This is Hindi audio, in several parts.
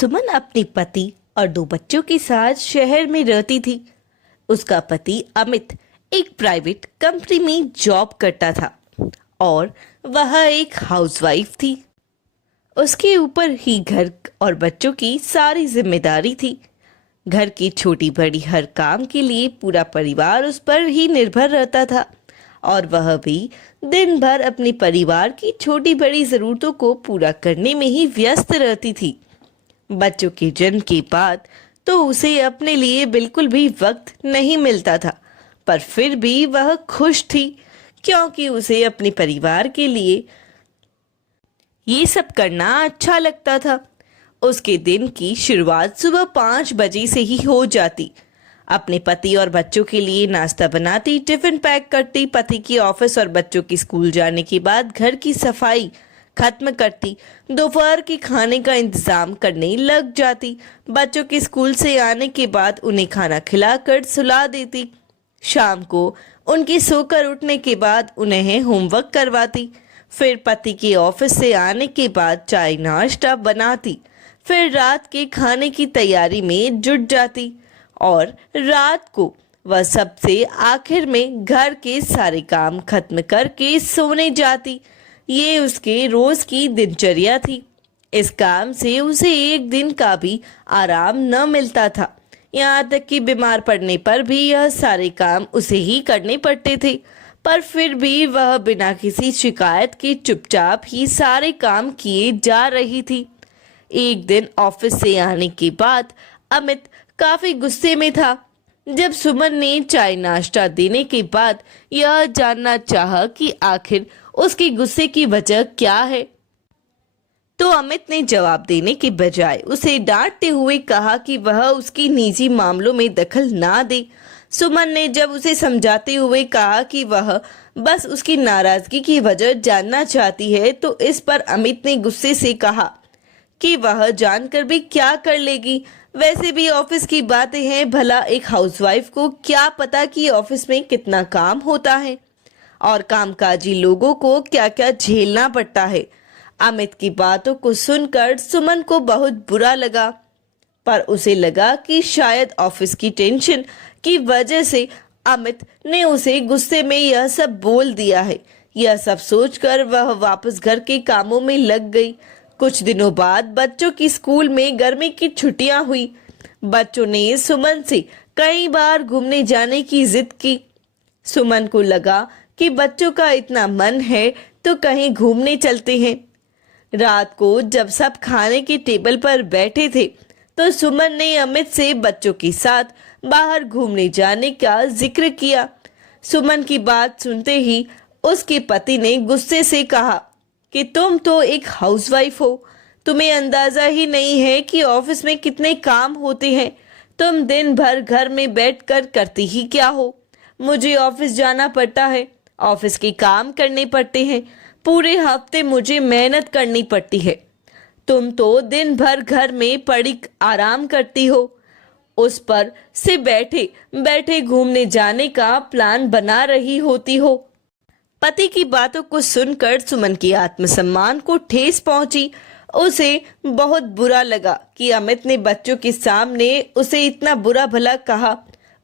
सुमन अपने पति और दो बच्चों के साथ शहर में रहती थी। उसका पति अमित एक प्राइवेट कंपनी में जॉब करता था और वह एक हाउसवाइफ थी। उसके ऊपर ही घर और बच्चों की सारी जिम्मेदारी थी। घर की छोटी बड़ी हर काम के लिए पूरा परिवार उस पर ही निर्भर रहता था और वह भी दिन भर अपने परिवार की छोटी बड़ी ज़रूरतों को पूरा करने में ही व्यस्त रहती थी। बच्चों के जन्म के बाद तो उसे अपने लिए बिल्कुल भी वक्त नहीं मिलता था, पर फिर भी वह खुश थी क्योंकि उसे अपने परिवार के लिए ये सब करना अच्छा लगता था। उसके दिन की शुरुआत सुबह 5 बजे से ही हो जाती। अपने पति और बच्चों के लिए नाश्ता बनाती, टिफिन पैक करती, पति की ऑफिस और बच्चों की स्कूल जाने के बाद घर की सफाई खत्म करती, दोपहर के खाने का इंतजाम करने लग जाती, बच्चों के स्कूल से आने के बाद उन्हें खाना खिलाकर सुला देती, शाम को उनके सोकर उठने के बाद उन्हें होमवर्क करवाती, फिर पति के ऑफिस से आने के बाद चाय नाश्ता बनाती, फिर रात के खाने की तैयारी में जुट जाती और रात को वह सबसे आखिर में घर के सारे काम खत्म करके सोने जाती। ये उसके रोज की दिनचर्या थी। इस काम से उसे एक दिन का भी आराम न मिलता था। यहाँ तक कि बीमार पड़ने पर भी यह सारे काम उसे ही करने पड़ते थे, पर फिर भी वह बिना किसी शिकायत के चुपचाप ही सारे काम किए जा रही थी। एक दिन ऑफिस से आने के बाद अमित काफी गुस्से में था। जब सुमन ने चाय नाश्ता देने के बाद यह जानना चाहा कि आखिर उसके गुस्से की वजह क्या है, तो अमित ने जवाब देने के बजाय उसे डांटते हुए कहा कि वह उसकी निजी मामलों में दखल ना दे। सुमन ने जब उसे समझाते हुए कहा कि वह बस उसकी नाराजगी की वजह जानना चाहती है, तो इस पर अमित ने गुस्से से कहा कि वह जानकर भी क्या कर लेगी, वैसे भी ऑफिस की बातें हैं, भला एक हाउसवाइफ को क्या पता कि ऑफिस में कितना काम होता है और कामकाजी लोगों को क्या क्या झेलना पड़ता है। अमित की बातों को सुनकर सुमन को बहुत बुरा लगा, पर उसे लगा कि शायद ऑफिस की टेंशन की वजह से अमित ने उसे गुस्से में यह सब बोल दिया है। यह सब सोचकर वह वापस घर के कामों में लग गई। कुछ दिनों बाद बच्चों की स्कूल में गर्मी की छुट्टियां हुई। बच्चों ने सुमन से कई बार घूमने जाने की जिद की। सुमन को लगा कि बच्चों का इतना मन है तो कहीं घूमने चलते हैं। रात को जब सब खाने के टेबल पर बैठे थे, तो सुमन ने अमित से बच्चों के साथ बाहर घूमने जाने का जिक्र किया। सुमन की बात सुनते ही उसके पति ने गुस्से से कहा कि तुम तो एक हाउसवाइफ हो, तुम्हें अंदाजा ही नहीं है कि ऑफिस में कितने काम होते हैं। तुम दिन भर घर में बैठकर करती ही क्या हो? मुझे ऑफिस जाना पड़ता है, ऑफिस के काम करने पड़ते हैं, पूरे हफ्ते मुझे मेहनत करनी पड़ती है। तुम तो दिन भर घर में पड़ी आराम करती हो, उस पर से बैठे बैठे घूमने जाने का प्लान बना रही होती हो। पति की बातों को सुनकर सुमन की आत्मसम्मान को ठेस पहुंची। उसे बहुत बुरा लगा कि अमित ने बच्चों के सामने उसे इतना बुरा भला कहा।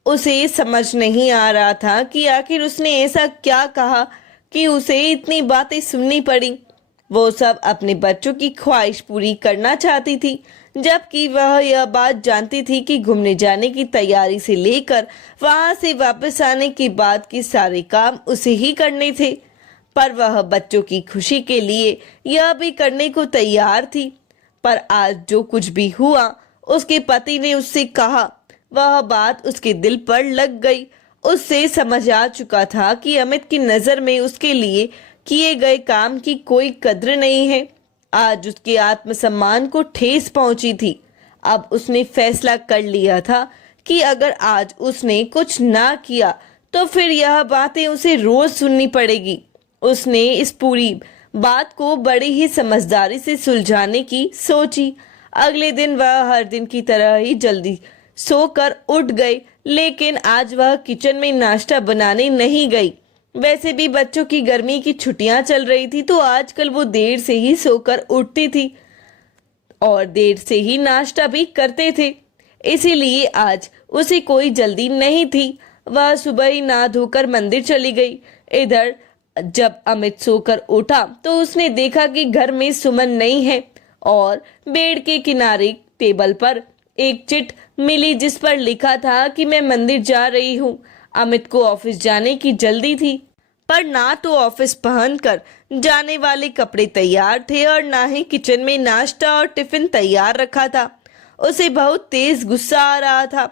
उसे समझ नहीं आ रहा था कि आखिर उसने ऐसा क्या कहा कि उसे इतनी बातें सुननी पड़ी। वो सब अपने बच्चों की ख्वाहिश पूरी करना चाहती थी, जबकि वह यह बात जानती थी कि घूमने जाने की तैयारी से लेकर वहां से वापस आने के बाद के सारे काम उसे ही करने थे। पर वह बच्चों की खुशी के लिए यह भी करने को तैयार थी। पर आज जो कुछ भी हुआ, उसके पति ने उससे कहा, वह बात उसके दिल पर लग गई। उससे समझ आ चुका था कि अमित की नजर में उसके लिए किए गए काम की कोई कद्र नहीं है। आज उसके आत्मसम्मान को ठेस पहुंची थी। अब उसने फैसला कर लिया था कि अगर आज उसने कुछ ना किया तो फिर यह बातें उसे रोज सुननी पड़ेगी। उसने इस पूरी बात को बड़ी ही समझदारी से सुलझाने की सोची। अगले दिन वह हर दिन की तरह ही जल्दी सोकर उठ गई, लेकिन आज वह किचन में नाश्ता बनाने नहीं गई। वैसे भी बच्चों की गर्मी की छुट्टियां चल रही थी, तो आजकल वो देर से ही सोकर उठती थी और देर से ही नाश्ता भी करते थे, इसीलिए आज उसे कोई जल्दी नहीं थी। वह सुबह ही नहा धोकर मंदिर चली गई। इधर जब अमित सोकर उठा तो उसने देखा कि घर में सुमन नहीं है और बेड के किनारे टेबल पर एक चिट मिली जिस पर लिखा था कि मैं मंदिर जा रही हूँ। अमित को ऑफिस जाने की जल्दी थी, पर ना तो ऑफिस पहनकर जाने वाले कपड़े तैयार थे और ना ही किचन में नाश्ता और टिफिन तैयार रखा था। उसे बहुत तेज गुस्सा आ रहा था,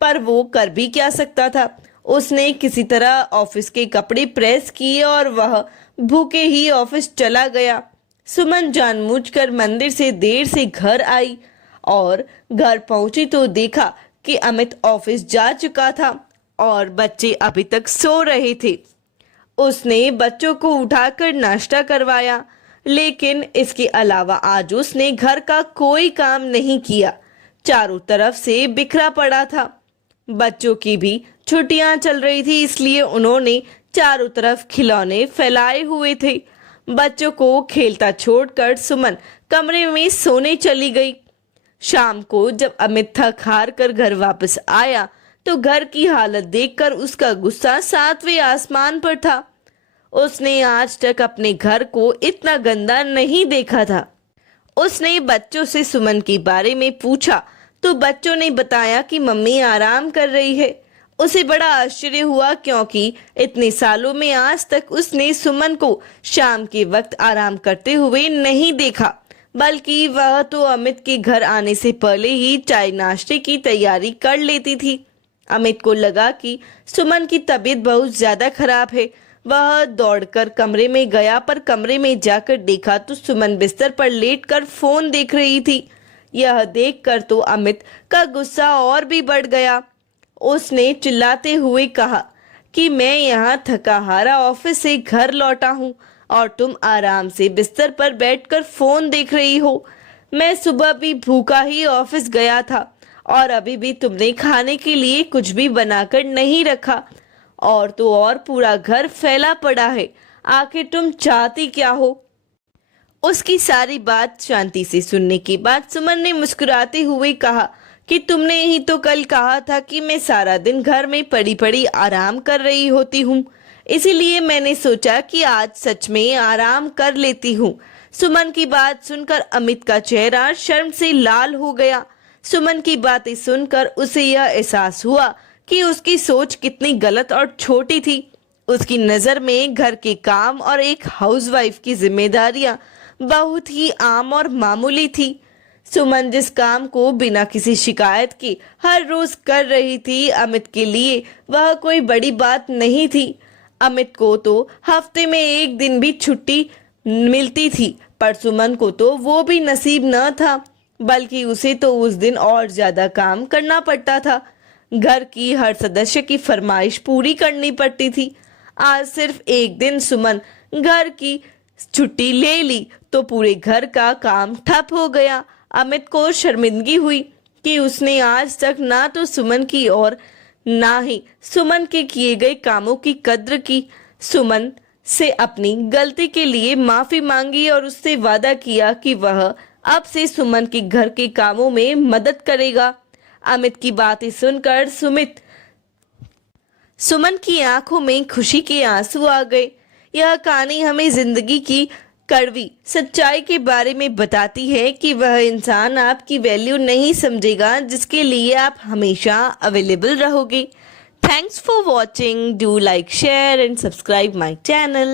पर वो कर भी क्या सकता था। उसने किसी तरह ऑफिस के कपड़े प्रेस किए और वह भूखे ही ऑफिस चला गया। सुमन जानबूझकर मंदिर से देर से घर आई और घर पहुंची तो देखा कि अमित ऑफिस जा चुका था और बच्चे अभी तक सो रहे थे। उसने बच्चों को उठाकर नाश्ता करवाया, लेकिन इसके अलावा आज उसने घर का कोई काम नहीं किया। चारों तरफ से बिखरा पड़ा था। बच्चों की भी छुट्टियां चल रही थी, इसलिए उन्होंने चारों तरफ खिलौने फैलाए हुए थे। बच्चों को खेलता छोड़कर सुमन कमरे में सोने चली गई। शाम को जब अमित थक हार कर घर वापस आया तो घर की हालत देखकर उसका गुस्सा 7वें आसमान पर था। उसने आज तक अपने घर को इतना गंदा नहीं देखा था। उसने बच्चों से सुमन के बारे में पूछा तो बच्चों ने बताया कि मम्मी आराम कर रही है। उसे बड़ा आश्चर्य हुआ, क्योंकि इतने सालों में आज तक उसने सुमन को शाम के वक्त आराम करते हुए नहीं देखा, बल्कि वह तो अमित के घर आने से पहले ही चाय नाश्ते की तैयारी कर लेती थी। अमित को लगा कि सुमन की तबीयत बहुत ज्यादा खराब है। वह दौड़कर कमरे में गया, पर कमरे में जाकर देखा तो सुमन बिस्तर पर लेटकर फोन देख रही थी। यह देखकर तो अमित का गुस्सा और भी बढ़ गया। उसने चिल्लाते हुए कहा कि मैं यहाँ थका हारा ऑफिस से घर लौटा हूँ और तुम आराम से बिस्तर पर बैठकर फोन देख रही हो। मैं सुबह भी भूखा ही ऑफिस गया था और अभी भी तुमने खाने के लिए कुछ भी बनाकर नहीं रखा, और तो और पूरा घर फैला पड़ा है। आखिर तुम चाहती क्या हो? उसकी सारी बात शांति से सुनने के बाद सुमन ने मुस्कुराते हुए कहा कि तुमने ही तो कल कहा था कि मैं सारा दिन घर में पड़ी पड़ी आराम कर रही होती हूँ, इसीलिए मैंने सोचा कि आज सच में आराम कर लेती हूँ। सुमन की बात सुनकर अमित का चेहरा शर्म से लाल हो गया। सुमन की बातें सुनकर उसे यह एहसास हुआ कि उसकी सोच कितनी गलत और छोटी थी। उसकी नजर में घर के काम और एक हाउसवाइफ की जिम्मेदारियां बहुत ही आम और मामूली थी। सुमन जिस काम को बिना किसी शिकायत के हर रोज कर रही थी, अमित के लिए वह कोई बड़ी बात नहीं थी। अमित को तो हफ्ते में एक दिन भी छुट्टी मिलती थी, पर सुमन को तो वो भी नसीब न था, बल्कि उसे तो उस दिन और ज्यादा काम करना पड़ता था। घर की हर सदस्य की फरमाइश पूरी करनी पड़ती थी। आज सिर्फ एक दिन सुमन घर की छुट्टी ले ली तो पूरे घर का काम ठप हो गया। अमित को शर्मिंदगी हुई कि उसने आज तक ना तो सुमन की और ना ही सुमन के किए गए कामों की कद्र की। सुमन से अपनी गलती के लिए माफी मांगी और उससे वादा किया कि वह अब से सुमन के घर के कामों में मदद करेगा। अमित की बातें सुनकर सुमन की आंखों में खुशी के आंसू आ गए। यह कहानी हमें जिंदगी की कड़वी सच्चाई के बारे में बताती है कि वह इंसान आपकी वैल्यू नहीं समझेगा जिसके लिए आप हमेशा अवेलेबल रहोगे। Thanks for watching. Do like, share and subscribe my channel.